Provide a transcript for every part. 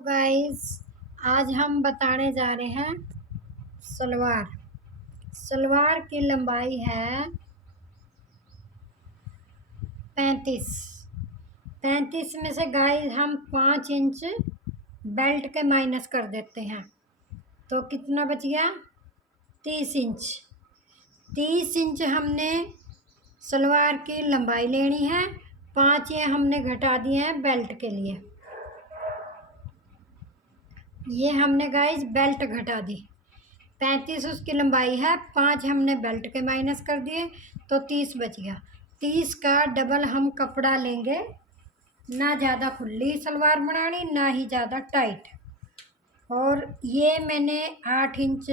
Guys, आज हम बताने जा रहे हैं सलवार। सलवार की लंबाई है 35। 35 में से गाइस हम 5 इंच बेल्ट के माइनस कर देते हैं, तो कितना बच गया? 30 इंच। 30 इंच हमने सलवार की लंबाई लेनी है, 5 ये हमने घटा दिए हैं बेल्ट के लिए। ये हमने गाइस बेल्ट घटा दी। 35 उसकी लंबाई है, 5 हमने बेल्ट के माइनस कर दिए, तो 30 बच गया। 30 का डबल हम कपड़ा लेंगे। ना ज़्यादा खुली सलवार बनानी, ना ही ज़्यादा टाइट। और ये मैंने 8 इंच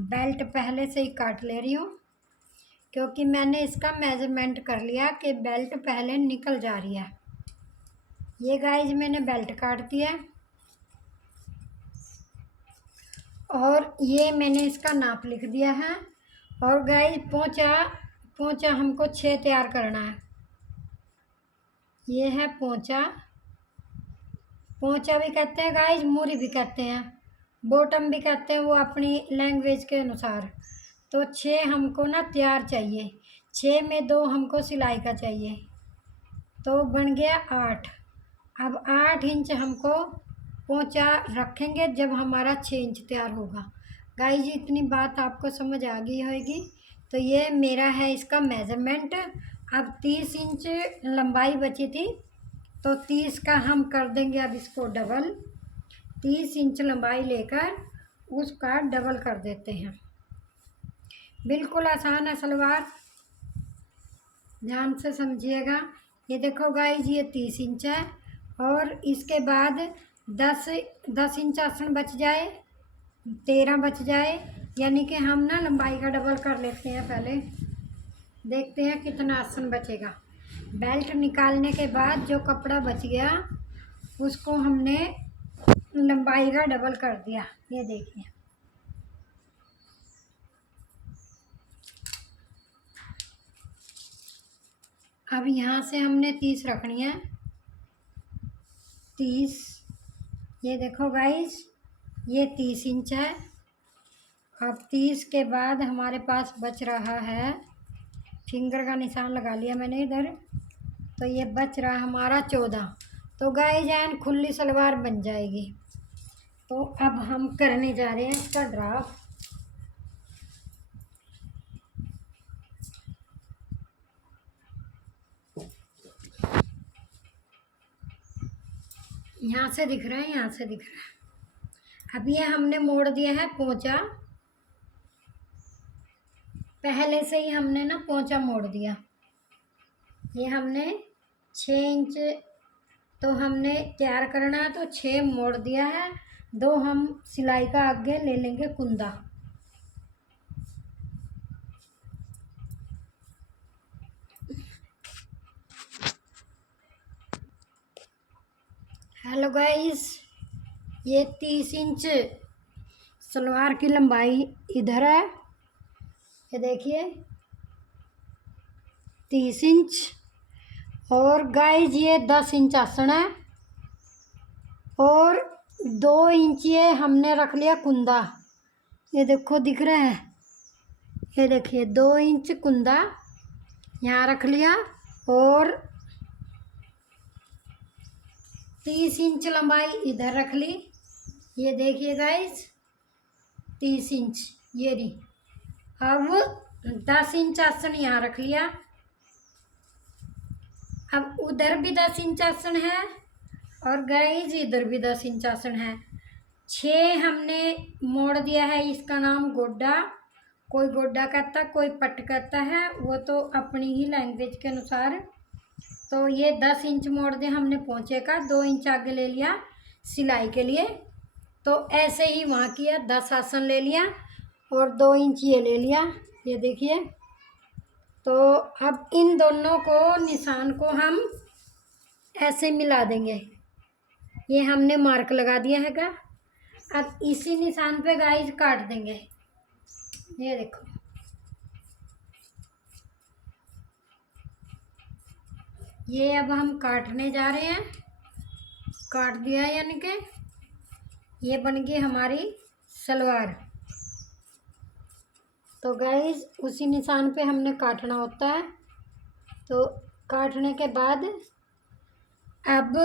बेल्ट पहले से ही काट ले रही हूँ, क्योंकि मैंने इसका मेज़रमेंट कर लिया कि बेल्ट पहले निकल जा रही है। ये गाइस मैंने बेल्ट काट दिया और ये मैंने इसका नाप लिख दिया है। और गाइस पोंचा हमको 6 तैयार करना है। ये है पोंचा। पोंचा भी कहते हैं गाइस, मूरी भी कहते हैं, बॉटम भी कहते हैं, वो अपनी लैंग्वेज के अनुसार। तो 6 हमको ना तैयार चाहिए, 6 में 2 हमको सिलाई का चाहिए, तो बन गया 8। अब 8 इंच हमको पोंचा रखेंगे जब हमारा 6 इंच तैयार होगा। गाइस जी, इतनी बात आपको समझ आ गई होगी। तो ये मेरा है इसका मेज़रमेंट। अब 30 इंच लंबाई बची थी, तो 30 का हम कर देंगे अब इसको डबल। 30 इंच लंबाई लेकर उसका डबल कर देते हैं। बिल्कुल आसान है सलवार, ध्यान से समझिएगा। ये देखो गाइस, ये 30 इंच है और इसके बाद 10 इंच आसन बच जाए, 13 बच जाए, यानी कि हम ना लंबाई का डबल कर लेते हैं। पहले देखते हैं कितना आसन बचेगा। बेल्ट निकालने के बाद जो कपड़ा बच गया उसको हमने लंबाई का डबल कर दिया। ये देखिए, अब यहाँ से हमने 30 रखनी है। 30, ये देखो गाइस, ये 30 इंच है। अब 30 के बाद हमारे पास बच रहा है, फिंगर का निशान लगा लिया मैंने इधर, तो ये बच रहा हमारा 14। तो गाइस एन खुली सलवार बन जाएगी। तो अब हम करने जा रहे हैं इसका ड्राफ्ट। यहाँ से दिख रहा है, यहाँ से दिख रहा है। अब ये हमने मोड़ दिया है पोंचा, पहले से ही हमने ना पोंचा मोड़ दिया। ये हमने 6 इंच तो हमने तैयार करना है, तो 6 मोड़ दिया है। 2 हम सिलाई का आगे ले लेंगे कुंदा। हेलो गाइस, ये 30 इंच सलवार की लंबाई इधर है, ये देखिए 30 इंच। और गाइस ये 10 इंच आसन है और 2 इंच ये हमने रख लिया कुंदा। ये देखो दिख रहा है, ये देखिए 2 इंच कुंदा यहाँ रख लिया। और 30 इंच लंबाई इधर रख ली। ये देखिए गाइस, 30 इंच ये रही। अब 10 इंच आसन यहाँ रख लिया। अब उधर भी 10 इंच आसन है और गाइस इधर भी 10 इंच आसन है। 6 हमने मोड़ दिया है, इसका नाम गोड्डा। कोई गोड्डा कहता, कोई पट कहता है, वो तो अपनी ही लैंग्वेज के अनुसार। तो ये 10 इंच मोड़ दिया हमने पोंचे का, 2 इंच आगे ले लिया सिलाई के लिए। तो ऐसे ही वहाँ किया, 10 आसन ले लिया और 2 इंच ये ले लिया, ये देखिए। तो अब इन दोनों को निशान को हम ऐसे मिला देंगे। ये हमने मार्क लगा दिया है का। अब इसी निशान पे गाइस काट देंगे। ये देखो, ये अब हम काटने जा रहे हैं। काट दिया, यानी कि ये बन गई हमारी सलवार। तो गाइस उसी निशान पे हमने काटना होता है। तो काटने के बाद अब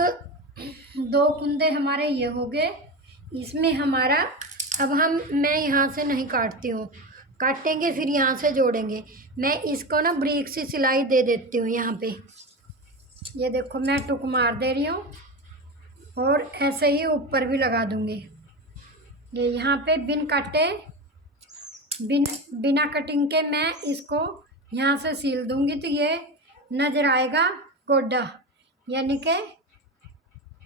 2 कुंदे हमारे ये हो गए। इसमें हमारा मैं यहाँ से नहीं काटती हूँ, काटेंगे फिर यहाँ से जोड़ेंगे। मैं इसको ना ब्रीक सी सिलाई दे देती हूँ यहाँ पे। ये देखो मैं टुक मार दे रही हूँ और ऐसे ही ऊपर भी लगा दूँगी। ये यहाँ पे बिना कटिंग के मैं इसको यहाँ से सील दूँगी। तो ये नज़र आएगा गोड्डा, यानी कि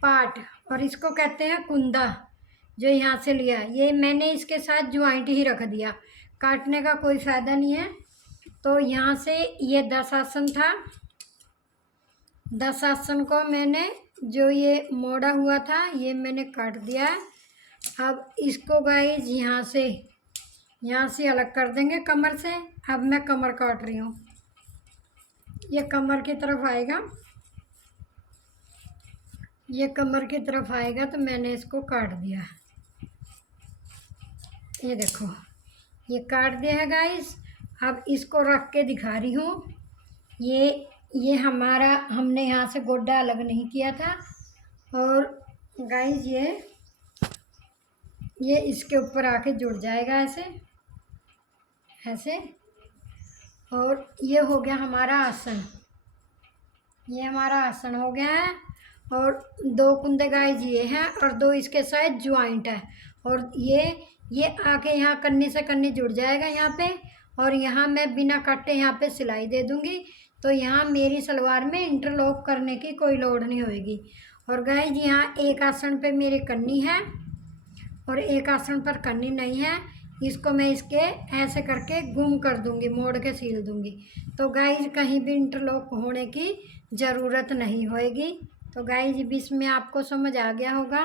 पार्ट, और इसको कहते हैं कुंदा। जो यहाँ से लिया, ये मैंने इसके साथ ज्वाइंट ही रख दिया, काटने का कोई फ़ायदा नहीं है। तो यहाँ से ये 10 आसन था, 10 आसन को मैंने जो ये मोड़ा हुआ था ये मैंने काट दिया। अब इसको गाइस यहाँ से अलग कर देंगे कमर से। अब मैं कमर काट रही हूँ, ये कमर की तरफ आएगा, ये कमर की तरफ आएगा। तो मैंने इसको काट दिया, ये देखो ये काट दिया है गाइस। अब इसको रख के दिखा रही हूँ। ये हमारा हमने यहाँ से गोड्डा अलग नहीं किया था। और गाइस ये इसके ऊपर आके जुड़ जाएगा ऐसे ऐसे। और ये हो गया हमारा आसन, ये हमारा आसन हो गया है। और 2 कुंदे गाइस ये हैं और 2 इसके साथ ज्वाइंट है। और ये आके यहाँ कन्नी से कन्नी जुड़ जाएगा यहाँ पे। और यहाँ मैं बिना काटे यहाँ पे सिलाई दे दूँगी। तो यहाँ मेरी सलवार में इंटरलॉक करने की कोई लोड नहीं होएगी। और गाइस यहाँ एक आसन पे मेरी कन्नी है और एक आसन पर कन्नी नहीं है। इसको मैं इसके ऐसे करके गुम कर दूँगी, मोड़ के सील दूँगी। तो गाइस कहीं भी इंटरलॉक होने की ज़रूरत नहीं होएगी। तो गाइस इसमें आपको समझ आ गया होगा।